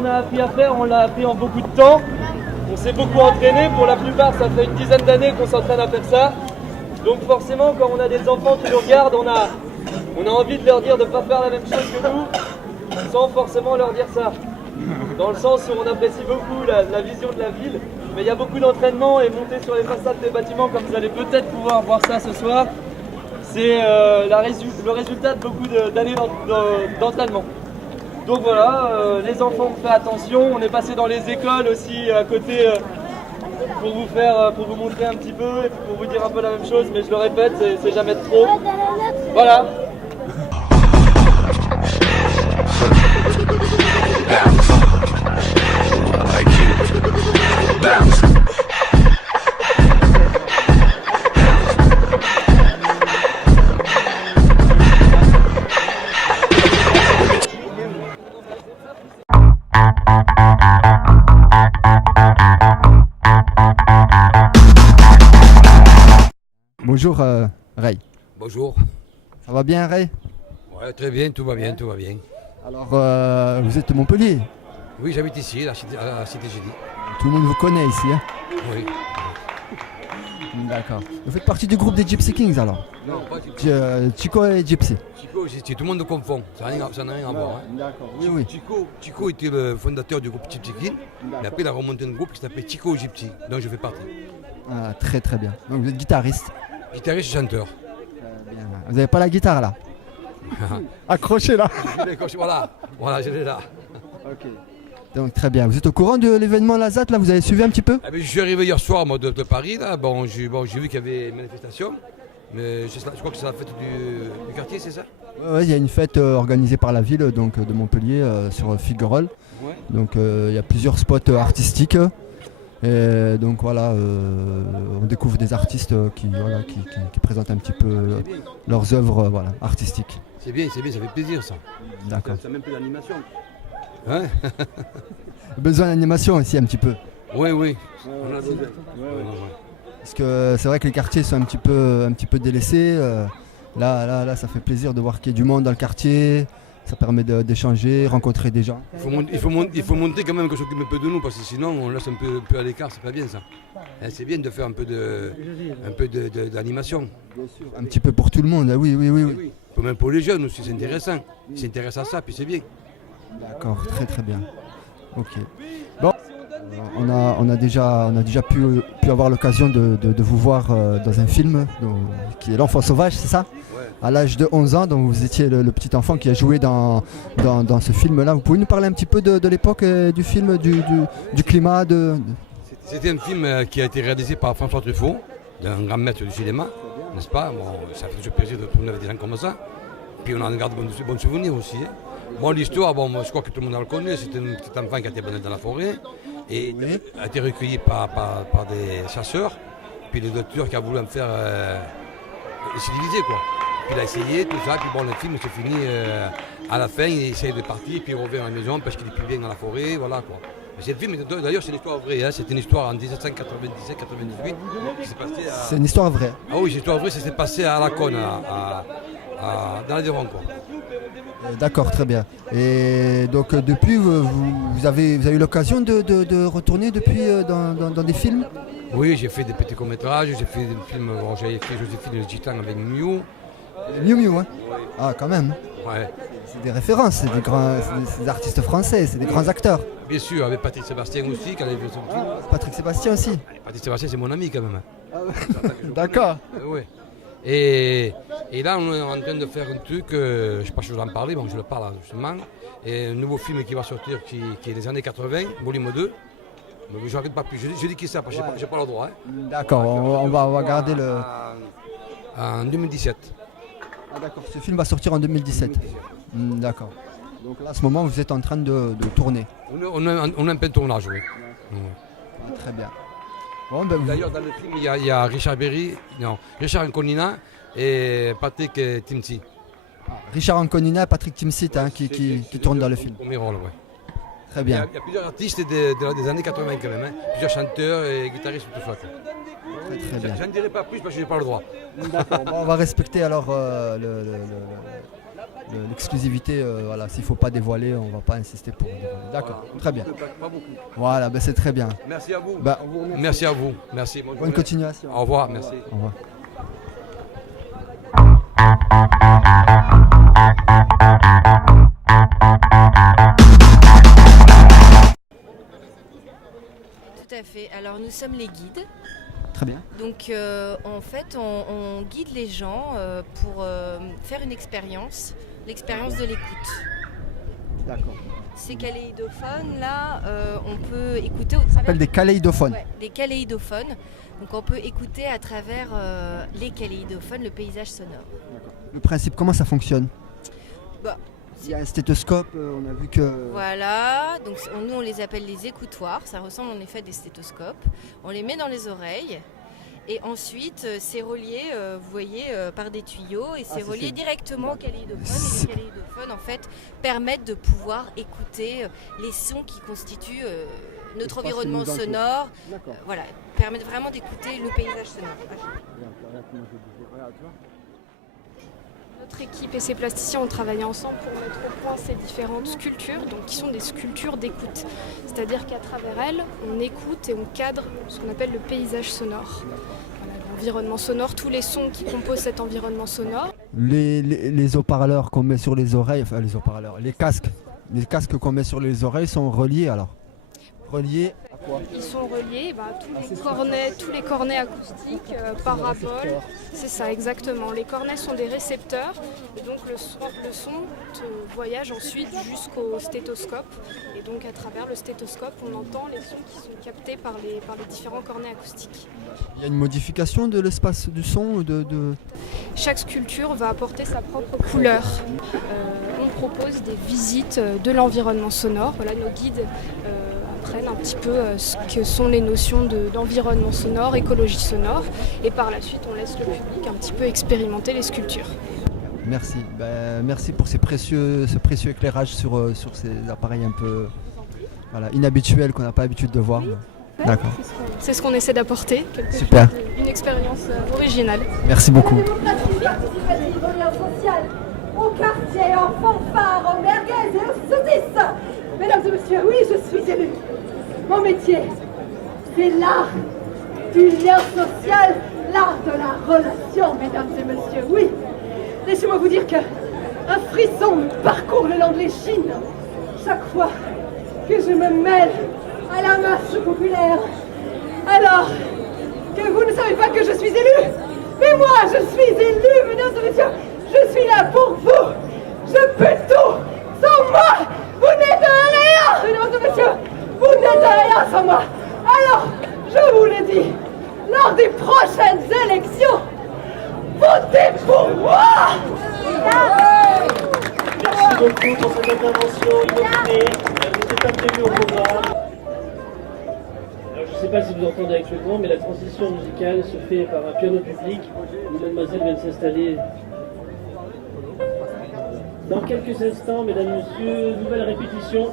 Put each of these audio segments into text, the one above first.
qu'on a appris à faire, on l'a appris en beaucoup de temps. On s'est beaucoup entraîné, pour la plupart ça fait une dizaine d'années qu'on s'entraîne à faire ça. Donc forcément quand on a des enfants qui nous regardent, on a envie de leur dire de ne pas faire la même chose que nous, sans forcément leur dire ça. Dans le sens où on apprécie beaucoup la vision de la ville, mais il y a beaucoup d'entraînement et monter sur les façades des bâtiments, comme vous allez peut-être pouvoir voir ça ce soir, c'est le résultat de beaucoup d'années d'entraînement. Donc voilà, les enfants ont fait attention, on est passé dans les écoles aussi à côté pour vous montrer un petit peu et pour vous dire un peu la même chose, mais je le répète, c'est jamais de trop. Voilà. Bonjour Ray. Bonjour. Ça va bien Ray? Ouais, très bien, tout va bien, tout va bien. Alors vous êtes de Montpellier? Oui, j'habite ici, à la Cité Génie. Tout le monde vous connaît ici, hein? Oui. D'accord. Vous faites partie du groupe des Gypsy Kings alors? Non, pas Chico. Chico et Gypsy. Chico, tout le monde confond, ça n'a rien à voir. Hein. D'accord, oui. Chico était le fondateur du groupe Gypsy King, mais après il a remonté un groupe qui s'appelait Chico Gypsy, dont je fais partie. Ah, très très bien. Donc vous êtes guitariste? Guitariste et chanteur. Bien. Vous n'avez pas la guitare là? Accrochez là. Voilà, je l'ai là. Ok. Donc très bien. Vous êtes au courant de l'événement Lazat là? Vous avez suivi un petit peu? Je suis arrivé hier soir moi, de Paris, là. J'ai vu qu'il y avait une manifestation, mais je crois que c'est la fête du quartier, c'est ça? Ouais, il y a une fête organisée par la ville donc, de Montpellier sur Figuerolles. Ouais. Donc il y a plusieurs spots artistiques. Et donc voilà, on découvre des artistes qui présentent un petit peu leurs œuvres artistiques. C'est bien, ça fait plaisir ça. D'accord. Ça même plus d'animation. Hein? Besoin d'animation aussi un petit peu. Oui. On a besoin. Parce que c'est vrai que les quartiers sont un petit peu délaissés. Là, ça fait plaisir de voir qu'il y a du monde dans le quartier. Ça permet d'échanger, rencontrer des gens. Il faut montrer quand même qu'on s'occupe un peu de nous, parce que sinon on laisse un peu à l'écart, c'est pas bien ça. C'est bien de faire un peu d'animation. Un petit peu pour tout le monde, oui. Même pour les jeunes aussi, c'est intéressant. Ils s'intéressent à ça, puis c'est bien. D'accord, très très bien. Ok. Bon, on a déjà pu avoir l'occasion de vous voir dans un film qui est L'Enfant Sauvage, c'est ça? Ouais. À l'âge de 11 ans, donc vous étiez le petit enfant qui a joué dans ce film-là. Vous pouvez nous parler un petit peu de l'époque du film, du climat C'était un film qui a été réalisé par François Truffaut, un grand maître du cinéma, n'est-ce pas? Bon, ça fait toujours plaisir de tourner avec des gens comme ça. Puis on en garde de bons souvenirs aussi. Hein. Bon, l'histoire, je crois que tout le monde le connaît. C'était un petit enfant qui a été abandonné dans la forêt et a été recueilli par des chasseurs. Puis le docteur qui a voulu en faire civiliser, quoi. Puis il a essayé, tout ça. Puis bon, le film se finit à la fin. Il essaye de partir, puis il revient à la maison parce qu'il est plus bien dans la forêt, voilà quoi. C'est le film, d'ailleurs, c'est une histoire vraie. Hein. C'est une histoire en 1797-98 qui s'est passée à... C'est une histoire vraie. Ah oui, c'est une histoire vraie. Ça s'est passé à Laconne, dans l'Aveyron, quoi. D'accord, très bien. Et donc depuis, vous avez eu l'occasion de retourner depuis dans des films? Oui, j'ai fait des petits courts-métrages, j'ai fait des films, j'avais fait Joséphine le Gitan avec Miu. Miu, hein? Ah, quand même. Ouais. C'est des références, c'est des artistes français, c'est des grands acteurs. Bien sûr, avec Patrick Sébastien aussi, qui avait fait son film. Patrick Sébastien aussi. Patrick Sébastien, c'est mon ami quand même. D'accord. Oui. Et là, on est en train de faire un truc, je ne sais pas si je vais en parler, bon, je le parle justement. Et un nouveau film qui va sortir, qui est des années 80, volume 2. Mais je n'arrête pas plus, je dis qui c'est, parce que je n'ai pas le droit. Hein. D'accord, on va garder le... En 2017. Ah d'accord, ce film va sortir en 2017. D'accord. Donc là, à ce moment, vous êtes en train de tourner. On a un peu de tournage, oui. Ah, très bien. Bon, ben, d'ailleurs, dans le film, il y a Richard Anconina et Patrick Timsit. Richard Anconina et Patrick Timsit qui tournent dans le film. Premier rôle, ouais. Très bien. Il y a plusieurs artistes des années 80 quand même, hein. Plusieurs chanteurs et guitaristes, tout ça. Très bien. Je n'en dirai pas plus parce que je n'ai pas le droit. D'accord, on va respecter alors l'exclusivité, voilà, s'il ne faut pas dévoiler, on ne va pas insister pour dévoiler. D'accord, très bien. Pas beaucoup. Voilà, ben c'est très bien. Merci à vous. Bah, Merci à vous. Merci. bonne continuation. Au revoir. Merci. Au revoir. Tout à fait. Alors nous sommes les guides. Très bien. Donc en fait on guide les gens pour faire une expérience, l'expérience de l'écoute. D'accord. Ces kaléidophones là, on peut écouter au Ça s'appelle travers des kaléidophones. Ouais, les kaléidophones. Donc on peut écouter à travers les kaléidophones le paysage sonore. Le principe, comment ça fonctionne? Bah, Il y a un stéthoscope, on a vu que... Voilà, donc nous on les appelle les écoutoirs, ça ressemble en effet à des stéthoscopes. On les met dans les oreilles et ensuite c'est relié, vous voyez, par des tuyaux et c'est relié directement au kaléidophone. Et les kaléidophones en fait permettent de pouvoir écouter les sons qui constituent notre environnement sonore. Voilà, permettent vraiment d'écouter le paysage sonore. Notre équipe et ces plasticiens ont travaillé ensemble pour mettre au point ces différentes sculptures, donc qui sont des sculptures d'écoute. C'est-à-dire qu'à travers elles, on écoute et on cadre ce qu'on appelle le paysage sonore. Voilà, l'environnement sonore, tous les sons qui composent cet environnement sonore. Les haut-parleurs qu'on met sur les oreilles, enfin les haut-parleurs, les casques qu'on met sur les oreilles sont reliés alors? Reliés à quoi? Ils sont reliés à tous les cornets acoustiques, paraboles. C'est ça, exactement. Les cornets sont des récepteurs et donc le son voyage ensuite jusqu'au stéthoscope. Et donc à travers le stéthoscope, on entend les sons qui sont captés par les différents cornets acoustiques. Il y a une modification de l'espace du son Chaque sculpture va apporter sa propre couleur. On propose des visites de l'environnement sonore. Voilà, nos guides apprennent un petit peu ce que sont les notions d'environnement sonore, écologie sonore. Et par la suite, on laisse le public un petit peu expérimenter les sculptures. Merci. Merci pour ce précieux éclairage sur ces appareils un peu inhabituels qu'on n'a pas l'habitude de voir. D'accord. C'est ce qu'on essaie d'apporter. Super. Une expérience originale. Merci beaucoup. Au quartier, en fanfare, en merguez et aux saucisses. Mesdames et messieurs, oui, je suis élue. Mon métier, c'est l'art du lien social, l'art de la relation, mesdames et messieurs, oui. Laissez-moi vous dire qu'un frisson me parcourt le long de l'échine chaque fois que je me mêle à la masse populaire. Alors que vous ne savez pas que je suis élue, mais moi je suis élue, mesdames et messieurs. Je suis là pour vous. Je peux tout. Sans moi, vous n'êtes rien, mesdames et messieurs. Vous n'êtes rien sans moi. Alors, je vous le dis, lors des prochaines élections, votez pour moi. Merci beaucoup pour cette intervention inopinée. Elle n'était pas prévue au programme. Alors, je ne sais pas si vous entendez avec le vent, mais la transition musicale se fait par un piano public. Une mademoiselle vient de s'installer. Dans quelques instants, mesdames, messieurs, nouvelle répétition.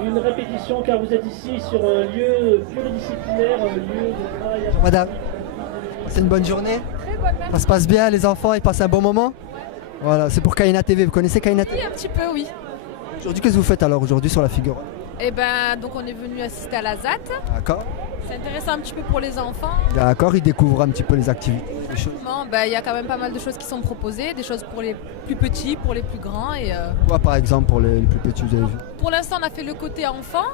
Une répétition car vous êtes ici sur un lieu pluridisciplinaire, un lieu de travail. Madame, c'est une bonne journée? Ça se passe bien, les enfants, ils passent un bon moment? Voilà, c'est pour Kaina TV. Vous connaissez Kaina TV? Oui, un petit peu, oui. Aujourd'hui, qu'est-ce que vous faites alors aujourd'hui sur la figure? Eh ben, donc on est venu assister à la ZAT. D'accord. C'est intéressant un petit peu pour les enfants. D'accord, ils découvrent un petit peu les activités. Les choses. Il y a quand même pas mal de choses qui sont proposées, des choses pour les plus petits, pour les plus grands. Et, Quoi par exemple pour les plus petits, vous avez vu? pour l'instant, on a fait le côté enfant.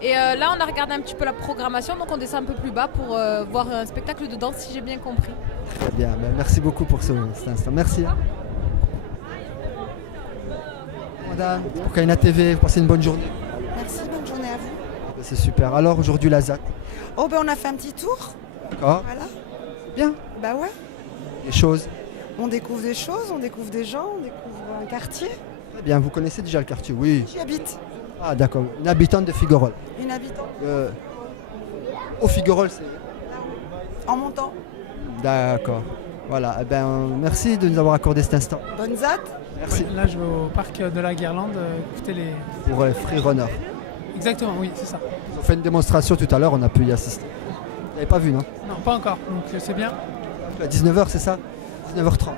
Et là, on a regardé un petit peu la programmation, donc on descend un peu plus bas pour voir un spectacle de danse, si j'ai bien compris. Très bien, merci beaucoup pour cet instant. Merci. Madame, pour Kaina TV, vous passez une bonne journée. Merci, bonne journée à vous. C'est super. Alors aujourd'hui la ZAT? Oh on a fait un petit tour. D'accord. Voilà. Bien. Bah ouais. Des choses. On découvre des choses, on découvre des gens, on découvre un quartier. Très bien, vous connaissez déjà le quartier? Oui. J'y habite. Ah d'accord, une habitante de Figuerolles. Une habitante. Au Figuerolles, c'est... En montant. D'accord. Voilà, merci de nous avoir accordé cet instant. Bonne ZAT. Merci. Là, je vais au parc de la Guirlande écouter les... Pour Free Runner. Exactement, oui, c'est ça. Ils ont fait une démonstration tout à l'heure, on a pu y assister. Vous n'avez pas vu, non? Non, pas encore, donc c'est bien. À 19h, c'est ça? 19h30.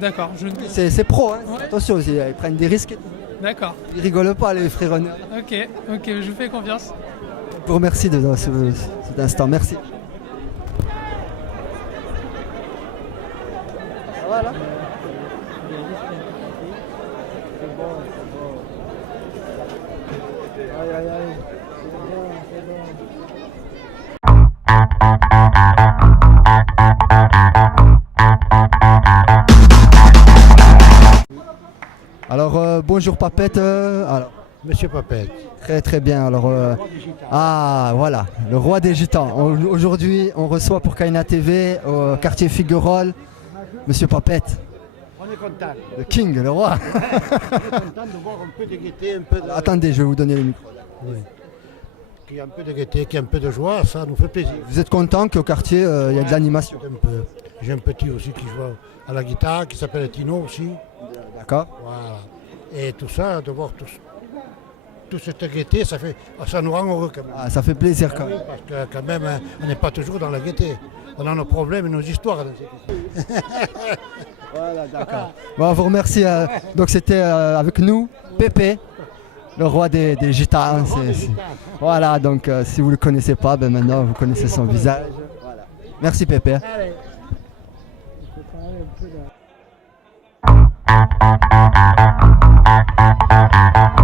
D'accord. C'est pro, hein. Ouais. Attention, ils prennent des risques. D'accord. Ils rigolent pas, les frérones. Ok, je vous fais confiance. Je vous remercie de cet instant. Merci. Voilà. Alors, bonjour Papette. Alors, Monsieur Papette. très très bien. Alors, voilà, le roi des gitans. Aujourd'hui, on reçoit pour Kaina TV au quartier Figuerolles, Monsieur Papette, On est content. le king, le roi. On est content de voir un peu de gaieté, un peu de... Attendez, je vais vous donner le micro. Oui. Qu'il y a un peu de gaieté, qu'il y a un peu de joie, ça nous fait plaisir. Vous êtes content qu'au quartier, il y a de l'animation? Un peu. J'ai un petit aussi qui joue à la guitare, qui s'appelle Tino aussi. D'accord. Voilà. Et tout ça, de voir tout cette gaieté, ça nous rend heureux quand même. Ah, ça fait plaisir quand Oui, même. parce que quand même, hein, on n'est pas toujours dans la gaieté. On a nos problèmes et nos histoires. Dans cette histoire. Voilà, d'accord. Bon, on vous remercie. Donc c'était avec nous, Pépé, le roi des gitans. Voilà, donc si vous ne le connaissez pas, ben maintenant vous connaissez son visage. Voilà. Merci Pépé. Allez. Thank you.